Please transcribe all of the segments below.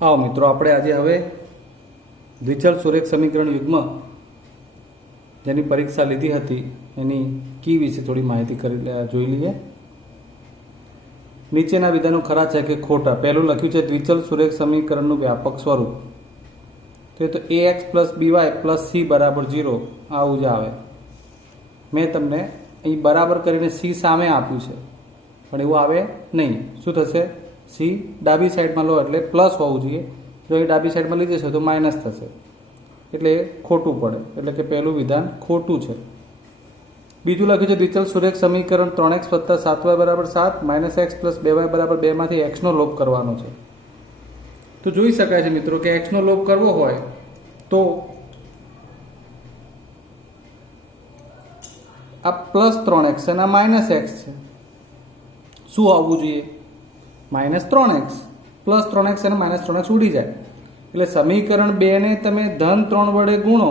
आओ मित्रों આપણે આજે હવે દ્વિચલ સુરેખ સમીકરણ યુગ્મ જેની પરીક્ષા લીધી હતી એની કી વિશે થોડી માહિતી જોઈ લઈએ। નીચેના વિધાનો ખરા છે કે ખોટા। પહેલું લખ્યું છે દ્વિચલ સુરેખ સમીકરણનું વ્યાપક સ્વરૂપ, તો ax + by + c = 0 આવું જ આવે। મેં તમને અહીં બરાબર કરીને c સામે આપ્યું છે પણ એવું આવે નહીં। શું થશે? c ડાબી સાઈડમાં લો એટલે પ્લસ હોવું જોઈએ, જો એ ડાબી સાઈડમાં લઈ જશે તો માઇનસ થશે, એટલે ખોટું પડે, એટલે કે પહેલું વિધાન ખોટું છે। બીજું લખ્યું છે દ્વિચલ સુરેખ સમીકરણ 3x + 7y = 7 -x + 2y = 2 માંથી x નો લોપ કરવાનો છે। તો જોઈ શકાય છે મિત્રો કે x નો લોપ કરવો હોય તો આ +3x અને આ -x છે, શું આવવું જોઈએ? -3x, +3x અને -3x ઉડી જાય, એટલે સમીકરણ 2 ને તમે ધન 3 વડે ગુણો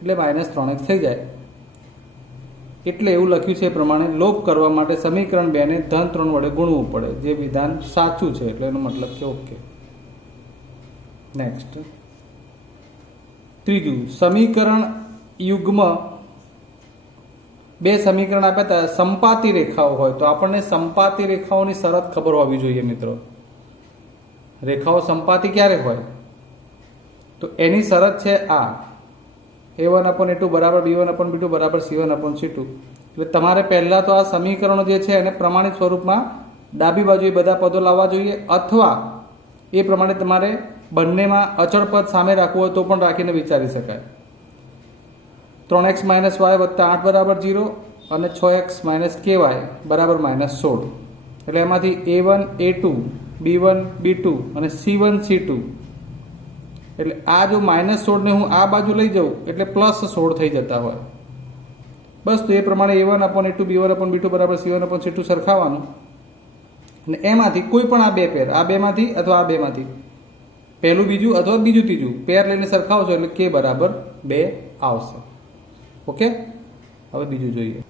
એટલે -3x થઈ જાય। એટલે એવું લખ્યું છે એ પ્રમાણે લોપ કરવા માટે સમીકરણ 2 ને ધન 3 વડે ગુણવું પડે, જે વિધાન સાચું છે, એટલે એનો મતલબ કે ઓકે। નેક્સ્ટ, ત્રીજું, સમીકરણ યુગ્મ બે સમીકરણ આપ્યા હતા, સંપાતી રેખાઓ હોય તો આપણને સંપાતી રેખાઓની શરત ખબર હોવી જોઈએ મિત્રો। રેખાઓ સંપાતી ક્યારે હોય તો એની શરત છે આ a1/a2 = b1/b2 = c1/c2। એટલે તમારે પહેલા તો આ સમીકરણો જે છે એને પ્રમાણિત સ્વરૂપમાં ડાબી બાજુએ બધા પદો લાવવા જોઈએ, અથવા એ પ્રમાણે તમારે બંનેમાં અચળ પદ સામે રાખવું હોય તો પણ રાખીને વિચારી શકાય। 3x - y + 8 = 0 અને 6x - ky = -16। એટલે એમાંથી a1 a2 b1 b2 અને c1 c2, એટલે આ જો -16 ને હું આ બાજુ લઈ જાઉં એટલે +16 થઈ જતા હોય। બસ તો એ પ્રમાણે a1/a2 b1/b2 = c1/c2 સરખાવવાનું, અને એમાંથી કોઈ પણ આ બે પેર, આ બેમાંથી અથવા આ બેમાંથી પહેલું બીજું અથવા બીજું ત્રીજું પેર લઈને સરખાવશો એટલે k = 2 આવશે। ઓકે, હવે બીજું જોઈએ।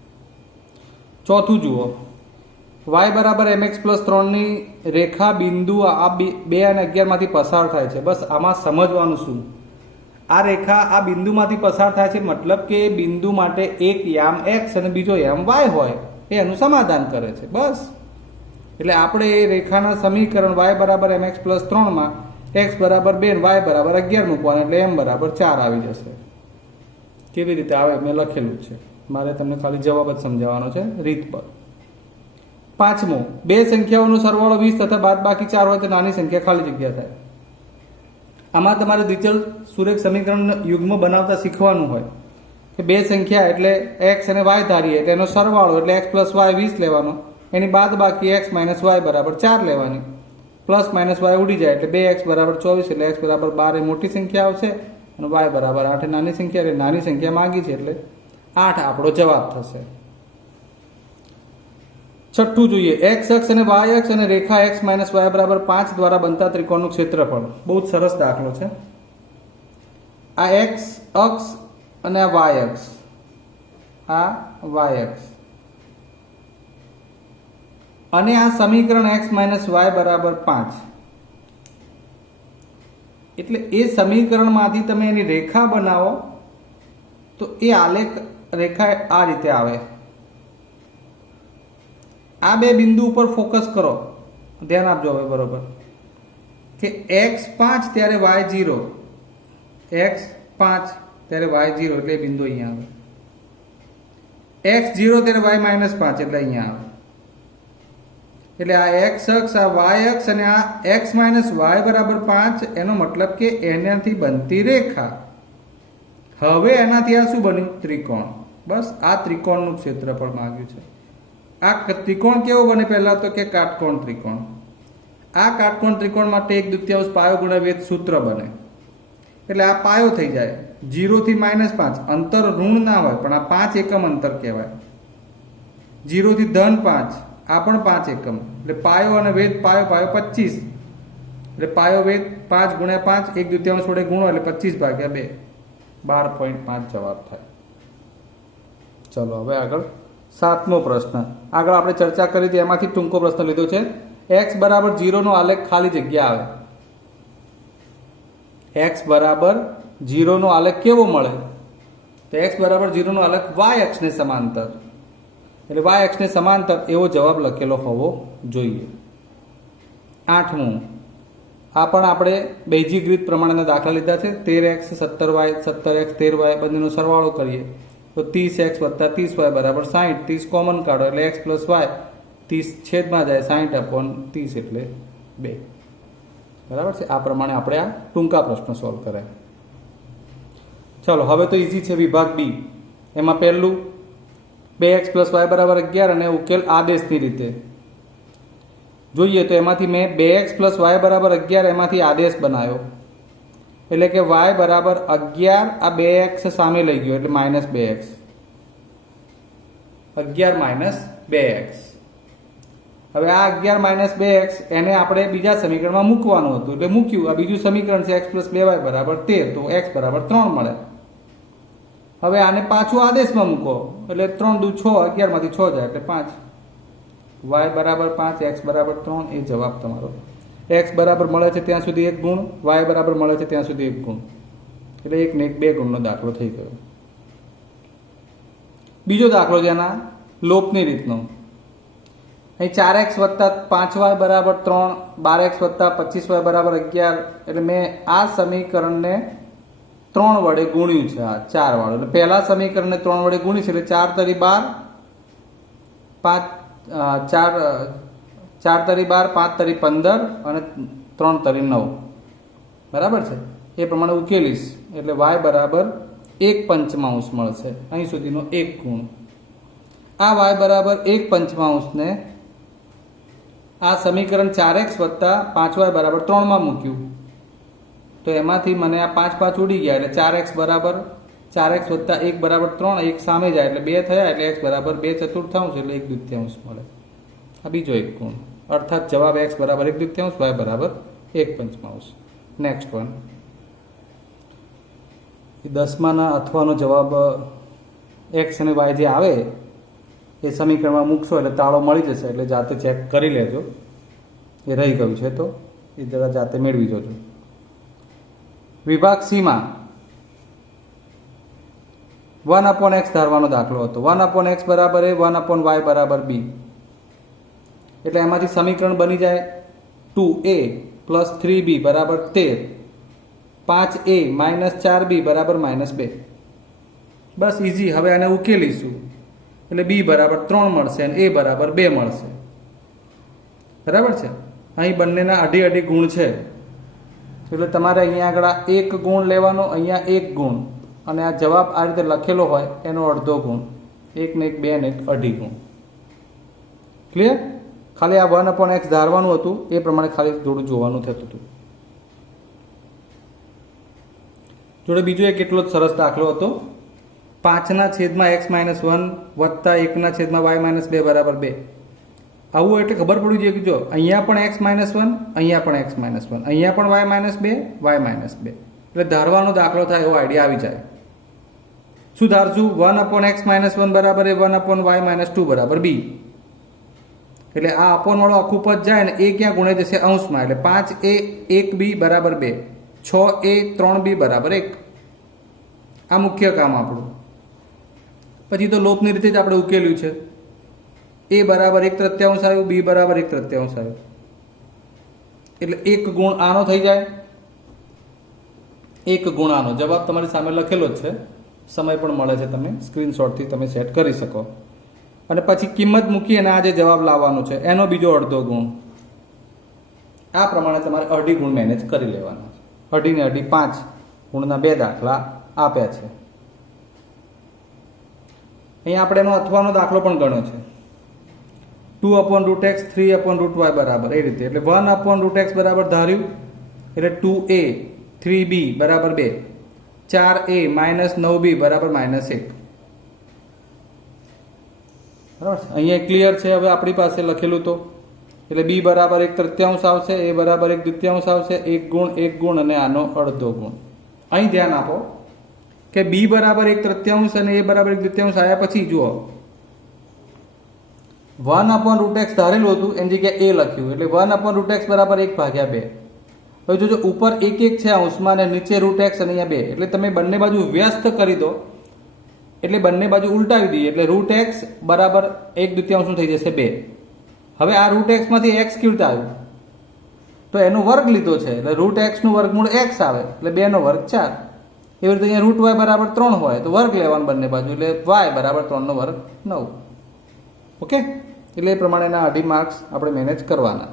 ચોથું જુઓ, y = mx + 3 ની રેખા બિંદુ આ 2 અને 11 માંથી પસાર થાય છે। બસ આમાં સમજવાનું શું, આ રેખા આ બિંદુમાંથી પસાર થાય છે, મતલબ કે બિંદુ માટે એક યામ x અને બીજો યામ y હોય એ એનું સમાધાન કરે છે, બસ। એટલે આપણે એ રેખાના સમીકરણ y = mx + 3 માં x = 2 y = 11 મૂકવાનું, એટલે m = 4 આવી જશે। કેવી રીતે આવે મેં લખેલું છે, મારે તમને ખાલી જવાબ જ સમજાવવાનો છે રીત પર। પાંચમો, બે સંખ્યાઓનો સરવાળો 20 તથા બાદબાકી 4 હોય તો નાની સંખ્યા ખાલી જગ્યા થાય। આમાં તમારે દ્વિચલ સુરેખ સમીકરણ યુગ્મ બનાવતા શીખવાનું હોય કે બે સંખ્યા એટલે x અને y ધારીએ એટલે એનો સરવાળો એટલે x + y 20 લેવાનો, એની બાદબાકી x - y = 4 લેવાની, + y ઉડી જાય એટલે 2x = 24, એટલે x = 12 એ મોટી સંખ્યા આવશે અને y = 8 એ નાની સંખ્યા, એટલે નાની સંખ્યા માંગી છે એટલે 8 આપણો જવાબ થશે। છઠ્ઠું જોઈએ, x અક્ષ અને y અક્ષ અને રેખા x - y = 5 દ્વારા બનતા ત્રિકોણનું ક્ષેત્રફળ। બહુ જ સરસ દાખલો છે। આ x અક્ષ અને આ y અક્ષ, આ y અક્ષ અને આ સમીકરણ x - y = 5, એટલે એ સમીકરણમાંથી તમે એની રેખા બનાવો તો એ આલેખ રેખા આ રીતે આવે। આ બે બિંદુ ઉપર ફોકસ કરો, ધ્યાન આપજો હવે બરોબર, કે x 5 ત્યારે y 0, x 5 ત્યારે y 0, એટલે બિંદુ અહીંયા આવે, x 0 ત્યારે y - 5 એટલે અહીંયા આવે। એટલે આ x અક્ષ, આ y અક્ષ અને આ x - y = 5, એનો મતલબ કે એનાથી બનતી રેખા। હવે એનાથી આ શું બન્યું? ત્રિકોણ। બસ આ ત્રિકોણનું ક્ષેત્રફળ માંગ્યું છે। આ ત્રિકોણ કેવો બને? પહેલા તો કે કાટકોણ ત્રિકોણ। આ કાટકોણ ત્રિકોણ માટે 1/2 પાયો ગુણ્યા વેધ સૂત્ર બને, એટલે આ પાયો થઈ જાય। 0 થી -5 અંતર ઋણ ના હોય પણ આ 5 એકમ અંતર કહેવાય। 0 થી -5 આ પણ 5 એકમ, એટલે પાયો અને વેધ, પાયો 25, એટલે પાયો વેધ 5 × 5 1/2 વડે ગુણો એટલે 25/2 12.5 જવાબ થાય। ચલો હવે આગળ 7મો પ્રશ્ન। આગળ આપણે ચર્ચા કરી હતી એમાંથી ટૂંકો પ્રશ્ન લીધો છે। એક્સ બરાબર 0 નો આલેખ ખાલી જગ્યા આવે. એક્સ બરાબર 0 નો આલેખ કેવો મળે? તો એક્સ બરાબર 0 નો આલેખ વાય અક્ષને સમાંતર, એટલે વાય અક્ષને સમાંતર એવો જવાબ લખેલો હોવો જોઈએ. 8મું, આ પણ આપણે બેઝિક રીત પ્રમાણેના દાખલા લીધા છે. 13x 17y 17x 13y બંનેનો સરવાળો કરીએ તો 30x વત્તા 30y બરાબર 60. 30 કોમન કાઢો એટલે x પ્લસ y, 30 છેદમાં જાય 60/30 એટલે 2. બરાબર છે. આ પ્રમાણે આપણે આ ટૂંકા પ્રશ્નો સોલ્વ કર્યા. ચલો હવે તો ઇઝી છે. વિભાગ બી, એમાં પહેલું 2x પ્લસ y બરાબર 11 અને ઉકેલ આદેશની રીતે જોઈએ તો એમાંથી મેં 2x પ્લસ y બરાબર 11 એમાંથી આદેશ બનાવ્યો, એટલે કે y બરાબર 11, આ 2x સામે લઈ ગયો એટલે -2x, 11 -2x. હવે આ 11 -2x એને આપણે બીજા સમીકરણમાં મૂકવાનું હતું એટલે મૂક્યું. આ બીજું સમીકરણ છે x પ્લસ 2y બરાબર 13, તો x બરાબર 3 મળે. હવે આને પાછું આદેશમાં મૂકો એટલે 3 દુ 6, 11 માંથી 6 જાય એટલે 5. y બરાબર 5, x બરાબર 3 એ જવાબ તમારો. x બરાબર મળે છે ત્યાં સુધી 1 ગુણ, y બરાબર મળે છે ત્યાં સુધી 1 ગુણ, એટલે 1 ને 1 2 ગુણનો દાખલો થઈ ગયો. બીજો દાખલો છે આના લોપની રીતનો. અહીં 4x વત્તા 5y બરાબર 3, 12x વત્તા 25y બરાબર 11, એટલે મેં આ સમીકરણને 3 વડે ગુણ્યું છે. આ 4 વાળું એટલે પહેલા સમીકરણને 3 વડે ગુણ્યું છે એટલે 4 તરી 12, 4 તરી 12, 5 તરી 15 અને 3 તરી 9. બરાબર છે. એ પ્રમાણે ઉકેલીશ એટલે y બરાબર 1/5 મળશે. અહીં સુધીનો 1 ગુણ. આ y બરાબર 1/5 ને આ સમીકરણ 4x વત્તા 5y બરાબર 3 માં મૂક્યું તો એમાંથી મને આ 5 5 ઉડી ગયા એટલે 4x બરાબર 4x વત્તા 1 બરાબર 3, 1 સામે જાય એટલે 2 થયા એટલે x બરાબર 2/4 એટલે 1/2 મળે. આ બીજો 1 ગુણ, અર્થાત જવાબ x બરાબર 1/2, y બરાબર 1/5. નેક્સ્ટ વન, 10માના અથવાનો જવાબ x અને y જે આવે એ સમીકરણમાં મૂકશો એટલે તાળો મળી જશે, એટલે જાતે ચેક કરી લેજો. એ રહી ગયું છે તો એ જરા જાતે મેળવી જોજો. વિભાગ સીમાં 1/x ધારવાનો દાખલો હતો. 1/x બરાબર a, 1/y બરાબર b, એટલે એમાંથી સમીકરણ બની જાય 2a પ્લસ 3b બરાબર 13, 5a -4b બરાબર -2. બસ ઇઝી. હવે આને ઉકેલીશું એટલે b બરાબર 3 મળશે અને a બરાબર 2 મળશે. બરાબર છે. અહીં બંનેના અઢી અઢી ગુણ છે એટલે તમારે અહીંયા આગળ 1 ગુણ લેવાનો, અહીંયા 1 ગુણ, અને આ જવાબ આ રીતે લખેલો હોય એનો અડધો ગુણ. 1 ને 1 2 ને 1 અઢી ગુણ. ક્લિયર? ખાલી આ 1/x ધારવાનું હતું એ પ્રમાણે ખાલી થોડું જોવાનું થતું હતું. જોડે બીજો એક એટલો જ સરસ દાખલો હતો. 5/x-1 વત્તા 1/y-2 બરાબર 2. આવું એટલે ખબર પડવી જોઈએ કે જો અહીંયા પણ x-1, અહીંયા પણ x-1, અહીંયા પણ y-2, એટલે ધારવાનો દાખલો થાય એવો આઈડિયા આવી જાય. શું ધારશું? 1/x-1 બરાબર એ 1/y-2 બરાબર b. એટલે આ અપોન વાળો આખું પદ જાય ને એ ક્યાં ગુણાઈ જશે? અંશમાં. એટલે 5a 1b બરાબર 2, 6a 3b બરાબર 1. આ મુખ્ય કામ આપણું. પછી તો લોપની રીતે જ આપણે ઉકેલ્યું છે. a બરાબર 1/3 આવ્યું, b બરાબર 1/3 આવ્યું, એટલે 1 ગુણ આનો થઈ જાય. 1 ગુણ આનો જવાબ તમારી સામે લખેલો જ છે. સમય પણ મળે છે, તમે સ્ક્રીનશોટથી તમે સેટ કરી શકો. અને પછી કિંમત મૂકી અને આ જે જવાબ લાવવાનો છે એનો બીજો અડધો ગુણ. આ પ્રમાણે તમારે અઢી ગુણ મેનેજ કરી લેવાના છે. અઢી ને અઢી 5 ગુણના 2 દાખલા આપ્યા છે. અહીંયા આપણે એનો અથવાનો દાખલો પણ ગણ્યો છે. 2/√x 3/√y બરાબર એ રીતે. એટલે 1/√x બરાબર ધાર્યું એટલે 2a 3b બરાબર 2, 4a -9b બરાબર -1. બરાબર. અહીંયા ક્લિયર છે. હવે આપણી પાસે લખેલું તો એટલે b બરાબર 1/3 આવશે, a બરાબર 1/2 આવશે, 1 ગુણ 1 ગુણ અને આનો અડધો ગુણ. અહીં ધ્યાન આપો કે b બરાબર 1/3 અને a બરાબર 1/2 આવ્યા પછી જુઓ 1/√x ધારેલું હતું એની જગ્યાએ a લખ્યું એટલે 1/√x બરાબર 1/2. હવે જોજો ઉપર 1 છે અંશમાં અને નીચે √x અને અહીંયા 2 એટલે તમે બંને બાજુ વ્યસ્ત કરી દો એટલે બંને બાજુ ઉલટાવી દઈએ એટલે √x બરાબર 1/2 શું થઈ જશે 2. હવે આ √x માંથી x કેવી રીતે આવ્યું તો એનો વર્ગ લીધો છે એટલે √x નું વર્ગમૂળ x આવે એટલે 2 નો વર્ગ 4. એવી રીતે અહીંયા √y બરાબર 3 હોય તો વર્ગ લેવાનો બંને બાજુ એટલે y બરાબર 3 નો વર્ગ 9. ઓકે એટલે એ પ્રમાણેના 2.5 માર્ક્સ આપણે મેનેજ કરવાના.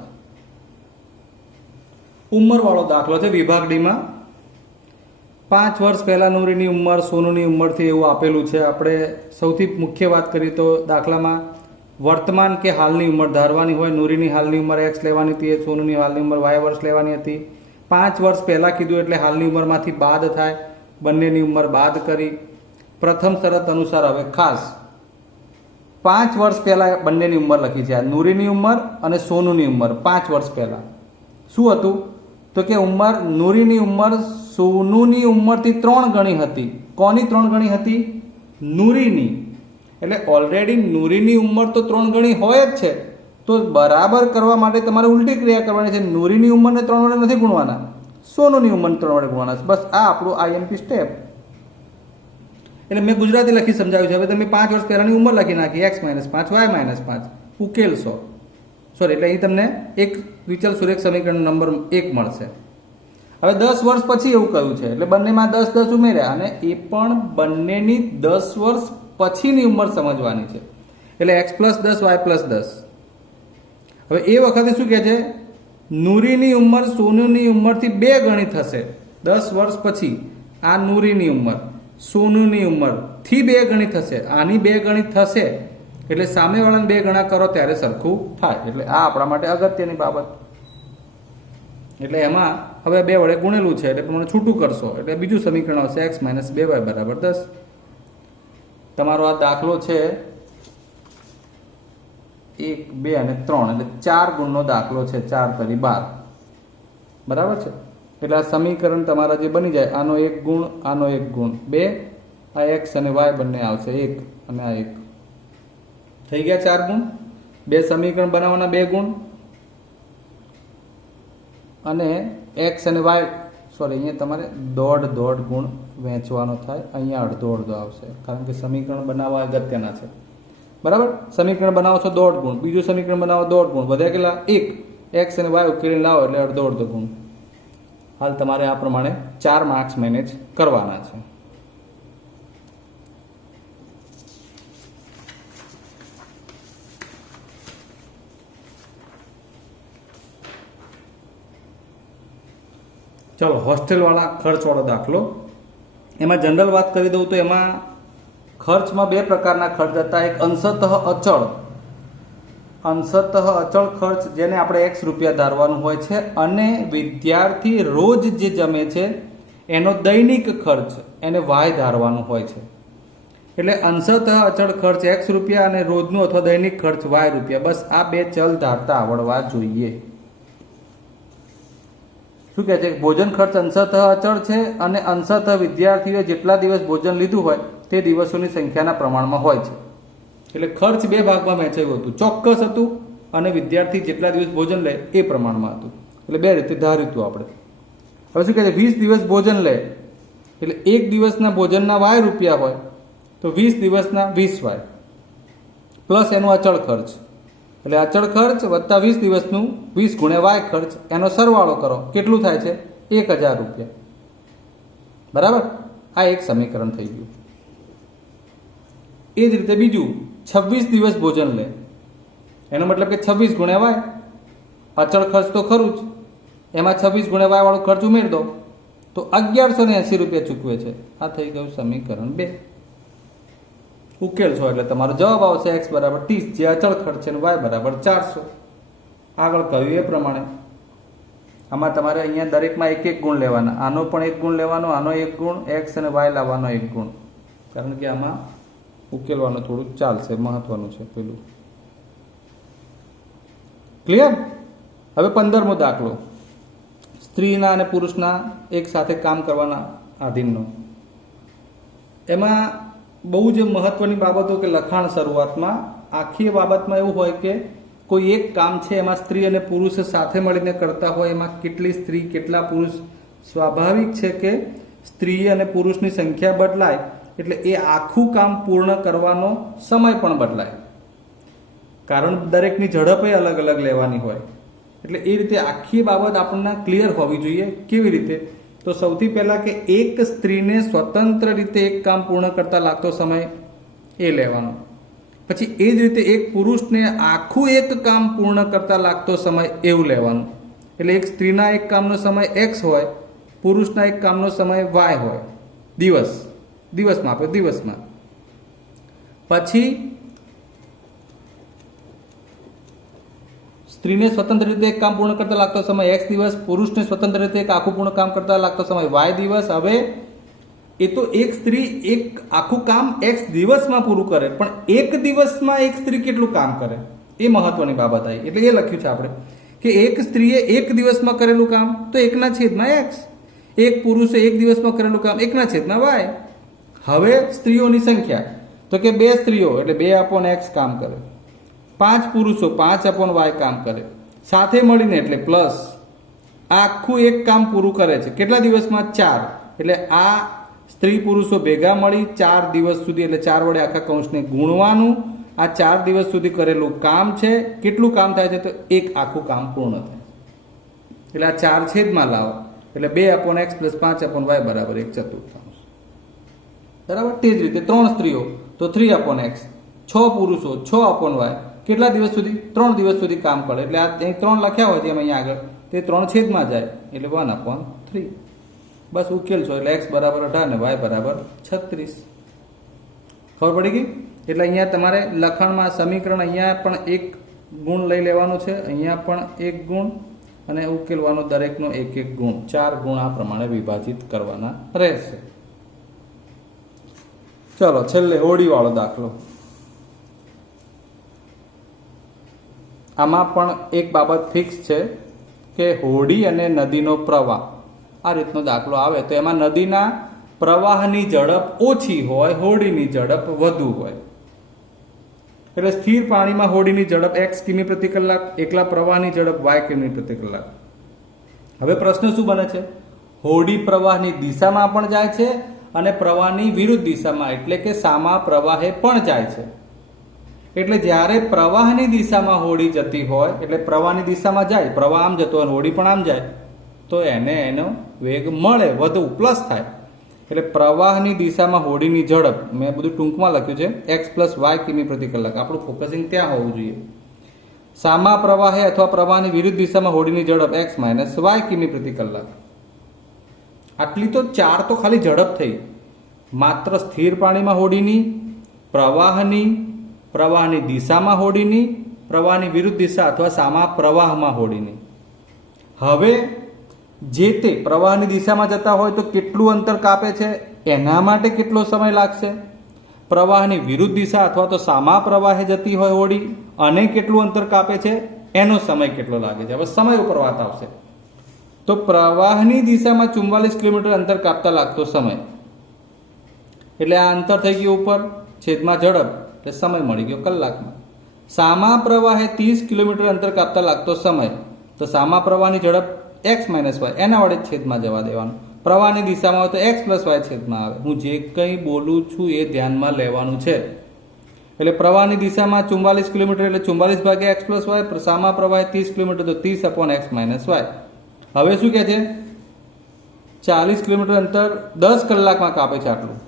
ઉંમરવાળો દાખલો છે વિભાગ ડીમાં. 5 વર્ષ પહેલાં નૂરીની ઉંમર સોનુની ઉંમરથી એવું આપેલું છે. આપણે સૌથી મુખ્ય વાત કરીએ તો દાખલામાં વર્તમાન કે હાલની ઉંમર ધારવાની હોય. નૂરીની હાલની ઉંમર x લેવાની હતી, સોનુની હાલની ઉંમર y વર્ષ લેવાની હતી. 5 વર્ષ પહેલાં કીધું એટલે હાલની ઉંમરમાંથી બાદ થાય, બંનેની ઉંમર બાદ કરી. પ્રથમ શરત અનુસાર હવે ખાસ 5 વર્ષ પહેલાં બંનેની ઉંમર લખી છે. આ નૂરીની ઉંમર અને સોનુની ઉંમર 5 વર્ષ પહેલાં શું હતું તો કે ઉંમર નૂરીની ઉંમર સોનુની ઉંમરથી 3 ગણી હતી. કોની 3 ગણી હતી? નૂરીની. એટલે ઓલરેડી નૂરીની ઉંમર તો 3 ગણી હોય જ છે, તો બરાબર કરવા માટે તમારે ઉલટી ક્રિયા કરવાની છે. નૂરીની ઉંમરને 3 વડે નથી ગુણવાના, સોનુની ઉંમરને 3 વડે ગુણવાના છે. બસ આ આપણું આઈએમપી સ્ટેપ. એટલે મેં ગુજરાતી લખી સમજાવ્યું છે. હવે તમે 5 વર્ષ પહેલાની ઉંમર લખી નાખી x - 5 y - 5 ઉકેલશો. સોરી એટલે અહીં તમને એક વિચલ સુરેખ સમીકરણ નંબર 1 મળશે. હવે 10 વર્ષ પછી એવું કહ્યું છે એટલે બંનેમાં 10 10 ઉમેર્યા અને એ પણ બંનેની 10 વર્ષ પછીની ઉંમર સમજવાની છે. એટલે x + 10 y + 10. હવે એ વખતે શું કહે છે? નૂરીની ઉંમર સોનુની ઉંમરથી 2 ગણી થશે. 10 વર્ષ પછી આ નૂરીની ઉંમર સોનુની ઉંમરથી 2 ગણી થશે. આની 2 ગણી થશે એટલે સામેવાળાને 2 ગણા કરો ત્યારે સરખું થાય. એટલે આ આપણા માટે અગત્યની બાબત. એટલે એમાં હવે 2 વડે ગુણેલું છે એટલે પ્રમાણે છૂટું કરશો એટલે બીજું સમીકરણ આવશે x - 2y = 10. તમારો આ દાખલો છે 1 2 અને 3 એટલે 4 ગુણનો દાખલો છે. 4 તરી 12 બરાબર છે. એટલે આ સમીકરણ તમારા જે બની જાય આનો 1 ગુણ આનો 1 ગુણ 2 આ x અને y બંને આવશે 1 અને આ 1 થઈ ગયા 4 ગુણ. 2 સમીકરણ બનાવવાના 2 ગુણ અને x અને y સોરી અહીંયા તમારે દોઢ ગુણ વહેંચવાનો થાય. અહીંયા અડધો આવશે કારણ કે સમીકરણ બનાવવા અગત્યના છે. બરાબર. સમીકરણ બનાવો છો 1.5 ગુણ, બીજું સમીકરણ બનાવો 1.5 ગુણ, વધ્યા કેટલા 1. x અને y ઉકેલીને લાવો એટલે અડધો ગુણ. હાલ તમારે આ પ્રમાણે 4 માર્ક્સ મેનેજ કરવાના છે. ચાલો હોસ્ટેલવાળા ખર્ચવાળો દાખલો. એમાં જનરલ વાત કરી દઉં તો એમાં ખર્ચમાં 2 પ્રકારના ખર્ચ હતા. એક અંશતઃ અચળ ખર્ચ જેને આપણે x રૂપિયા ધારવાનું હોય છે અને વિદ્યાર્થી રોજ જે જમે છે એનો દૈનિક ખર્ચ એને y ધારવાનું હોય છે. એટલે અંશતઃ અચળ ખર્ચ x રૂપિયા અને રોજનું અથવા દૈનિક ખર્ચ y રૂપિયા. બસ આ 2 ચલ ધારતા આવડવા જોઈએ. શું કહે છે? ભોજન ખર્ચ અંશતઃ અચળ છે અને અંશતઃ વિદ્યાર્થીઓએ જેટલા દિવસ ભોજન લીધું હોય તે દિવસોની સંખ્યાના પ્રમાણમાં હોય છે. એટલે ખર્ચ 2 ભાગમાં વહેંચાયું હતું. ચોક્કસ હતું અને વિદ્યાર્થી જેટલા દિવસ ભોજન લે એ પ્રમાણમાં હતું. એટલે 2 રીતે ધાર્યું હતું આપણે. હવે શું કહે છે? 20 દિવસ ભોજન લે એટલે 1 દિવસના ભોજનના y રૂપિયા હોય તો 20 દિવસના 20y પ્લસ એનું અચળ ખર્ચ. એટલે અચળ ખર્ચ વત્તા 20 દિવસનું 20 ગુણ્યા y ખર્ચ એનો સરવાળો કરો કેટલું થાય છે? 1000 રૂપિયા. બરાબર. આ એક સમીકરણ થઈ ગયું. એ જ રીતે બીજું 26 દિવસ ભોજન લે એનો મતલબ કે 26 ગુણ્યા y અચળ ખર્ચ તો ખરું જ, એમાં 26 ગુણ્યા y વાળો ખર્ચ ઉમેરી દો તો 1180 રૂપિયા ચૂકવે છે. આ થઈ ગયું સમીકરણ 2. ઉકેલ છો એટલે તમારો જવાબ આવશે x = 30 જે અચળ ખર્ચ છે અને y = 400. આગળ કહ્યું એ પ્રમાણે આમાં તમારે અહીંયા દરેકમાં 1 ગુણ લેવાના. આનો પણ 1 ગુણ લેવાનો, આનો 1 ગુણ, x અને y લાવવાનો 1 ગુણ. કારણ કે આમાં ઉકેલવાનું થોડું ચાલશે, મહત્વનું છે પેલું. ક્લિયર? હવે 15મો દાખલો. સ્ત્રીના અને પુરુષના એક સાથે કામ કરવાના આધીનનો. એમાં બહુ જ મહત્વની બાબતો કે લખાણ શરૂઆતમાં આખી બાબતમાં એવું હોય કે કોઈ એક કામ છે એમાં સ્ત્રી અને પુરુષ સાથે મળીને કરતા હોય, એમાં કેટલી સ્ત્રી કેટલા પુરુષ, સ્વાભાવિક છે કે સ્ત્રી અને પુરુષની સંખ્યા બદલાય એટલે એ આખું કામ પૂર્ણ કરવાનો સમય પણ બદલાય, કારણ દરેકની ઝડપે અલગ અલગ લેવાની હોય. એટલે એ રીતે આખી બાબત આપણને ક્લિયર હોવી જોઈએ. કેવી રીતે? તો સૌથી પહેલાં કે એક સ્ત્રીને સ્વતંત્ર રીતે એક કામ પૂર્ણ કરતા લાગતો સમય એ લેવાનો. પછી એ જ રીતે એક પુરુષને આખું એક કામ પૂર્ણ કરતા લાગતો સમય એવું લેવાનું. એટલે એક સ્ત્રીના એક કામનો સમય એક્સ હોય, પુરુષના એક કામનો સમય વાય હોય, દિવસમાં આપણે દિવસમાં. પછી સ્ત્રીને સ્વતંત્ર રીતે એક કામ પૂર્ણ કરતા લાગતો સમય એક્સ દિવસ, પુરુષને સ્વતંત્ર રીતે એક આખું પૂર્ણ કામ કરતા લાગતો સમય વાય દિવસ. હવે એ તો એક સ્ત્રી એક આખું કામ એક્સ દિવસમાં પૂરું કરે, પણ એક દિવસમાં એક સ્ત્રી કેટલું કામ કરે એ મહત્વની બાબત આવી. એટલે એ લખ્યું છે આપણે કે એક સ્ત્રીએ એક દિવસમાં કરેલું કામ તો એકના છેદમાં એક્સ, એક પુરુષે એક દિવસમાં કરેલું કામ એકના છેદમાં વાય. હવે સ્ત્રીઓની સંખ્યા તો કે 2 સ્ત્રીઓ એટલે 2/x કામ કરે, 5 પુરુષો 5/y કામ કરે, સાથે મળીને એટલે પ્લસ આખું એક કામ પૂરું કરે છે કેટલા દિવસમાં? 4. એટલે આ સ્ત્રી પુરુષો ભેગા મળી 4 દિવસ સુધી, એટલે 4 વડે આખા કૌંસને ગુણવાનું, આ 4 દિવસ સુધી કરેલું કામ છે. કેટલું કામ થાય છે? તો એક આખું કામ પૂર્ણ થાય. એટલે આ 4 છેદમાં લાવો એટલે 2/x + 5/y બરાબર 1/4. બરાબર. તે જ રીતે 3 સ્ત્રીઓ તો 3/x, 6 પુરુષો 6/y કેટલા દિવસ સુધી? 3 દિવસ સુધી કામ કરે. એટલે આ અહીં 3 લખ્યા હોય છે એમ અહીંયા આગળ, તે 3 છેદમાં જાય એટલે 1/3. બસ ઉકેલ છો એટલે x બરાબર 18 ને y બરાબર 36. ખબર પડી ગઈ? એટલે અહીંયા તમારે લખાણમાં સમીકરણ અહીંયા પણ એક ગુણ લઈ લેવાનો છે, અહીંયા પણ એક ગુણ, અને ઉકેલવાનો દરેકનો એક એક ગુણ, 4 ગુણ આ પ્રમાણે વિભાજિત કરવાના રહેશે. ચલો છેલ્લે હોડીવાળો દાખલો. આમાં પણ એક બાબત ફિક્સ છે કે હોડી અને નદીનો પ્રવાહ, આ રીતનો દાખલો આવે તો એમાં નદીના પ્રવાહની ઝડપ ઓછી હોય, હોડીની ઝડપ વધુ હોય. એટલે સ્થિર પાણીમાં હોડીની ઝડપ x કિમી પ્રતિ કલાક, એકલા પ્રવાહની ઝડપ y કિમી પ્રતિ કલાક. હવે પ્રશ્ન શું બને છે? હોડી પ્રવાહની દિશામાં પણ જાય છે અને પ્રવાહની વિરુદ્ધ દિશામાં એટલે કે સામા પ્રવાહે પણ જાય છે. એટલે જ્યારે પ્રવાહની દિશામાં હોડી જતી હોય, એટલે પ્રવાહની દિશામાં જાય, પ્રવાહ આમ જતો હોય હોડી પણ આમ જાય, તો એને એનો વેગ મળે, વધુ પ્લસ થાય. એટલે પ્રવાહની દિશામાં હોડીની ઝડપ, મેં બધું ટૂંકમાં લખ્યું છે, x + y કિમી પ્રતિ કલાક. આપણું ફોકસિંગ ત્યાં હોવું જોઈએ. સામા પ્રવાહે અથવા પ્રવાહની વિરુદ્ધ દિશામાં હોડીની ઝડપ x - y કિમી પ્રતિ કલાક. આટલી તો 4 તો ખાલી ઝડપ થઈ. માત્ર સ્થિર પાણીમાં હોડીની, પ્રવાહની, પ્રવાહની દિશામાં હોડીની, પ્રવાહની વિરુદ્ધ દિશા અથવા સામા પ્રવાહમાં હોડીની. હવે જે તે પ્રવાહની દિશામાં જતા હોય તો કેટલું અંતર કાપે છે એના માટે કેટલો સમય લાગશે, પ્રવાહની વિરુદ્ધ દિશા અથવા તો સામા પ્રવાહે જતી હોય હોડી અને કેટલું અંતર કાપે છે એનો સમય કેટલો લાગે છે. હવે સમય ઉપર વાત આવશે. તો પ્રવાહની દિશામાં 44 કિલોમીટર અંતર કાપતા લાગતો સમય, એટલે આ અંતર થઈ ગયું ઉપર, છેદમાં ઝડપ એટલે સમય મળી ગયો કલાકમાં. સામા પ્રવાહે 30 કિલોમીટર અંતર કાપતા લાગતો સમય, તો સામા પ્રવાહની ઝડપ x - y એના વડે છેદમાં જવા દેવાનું. પ્રવાહની દિશામાં હોય તો x + y છેદમાં આવે. હું જે કંઈ બોલું છું એ ધ્યાનમાં લેવાનું છે. એટલે પ્રવાહની દિશામાં 44 કિલોમીટર એટલે 44 × x + y, સામા પ્રવાહે 30 કિલોમીટર તો 30/x - y. હવે શું કહે છે? 40 કિલોમીટર અંતર 10 કલાકમાં કાપે છે આટલું.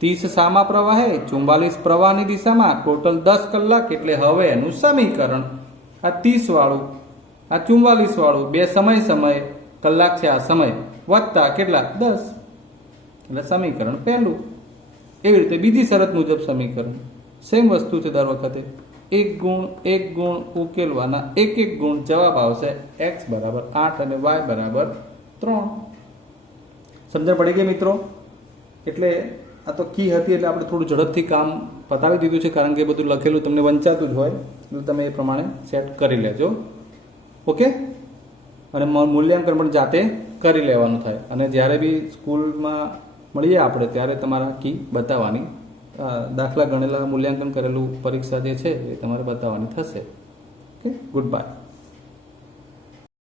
30 સામા પ્રવાહે, 44 પ્રવાહની દિશામાં, ટોટલ 10 કલાક. એટલે હવે એનું સમીકરણ આ 30 વાળું, આ 44 વાળું, બે સમય કલાક છે આ સમય, વત્તા કેટલા 10, એટલે સમીકરણ પહેલું. એવી રીતે બીજી શરત મુજબ સમીકરણ સેમ વસ્તુ છે દર વખતે, એક ગુણ ઉકેલવાના, એક ગુણ, જવાબ આવશે x બરાબર 8 અને y બરાબર 3. સમજણ પડી ગઈ મિત્રો? એટલે આ તો કી હતી એટલે આપણે થોડું ઝડપથી કામ પતાવી દીધું છે, કારણ કે બધું લખેલું તમને વંચાતું જ હોય એટલે તમે એ પ્રમાણે સેટ કરી લેજો. ઓકે? અને મૂલ્યાંકન પણ જાતે કરી લેવાનું થાય. અને જ્યારે બી સ્કૂલમાં મળીએ આપણે ત્યારે તમારા કી બતાવવાની દાખલા ગણેલા મૂલ્યાંકન કરેલું પરીક્ષા જે છે એ તમારે બતાવવાની થશે. Okay, good bye.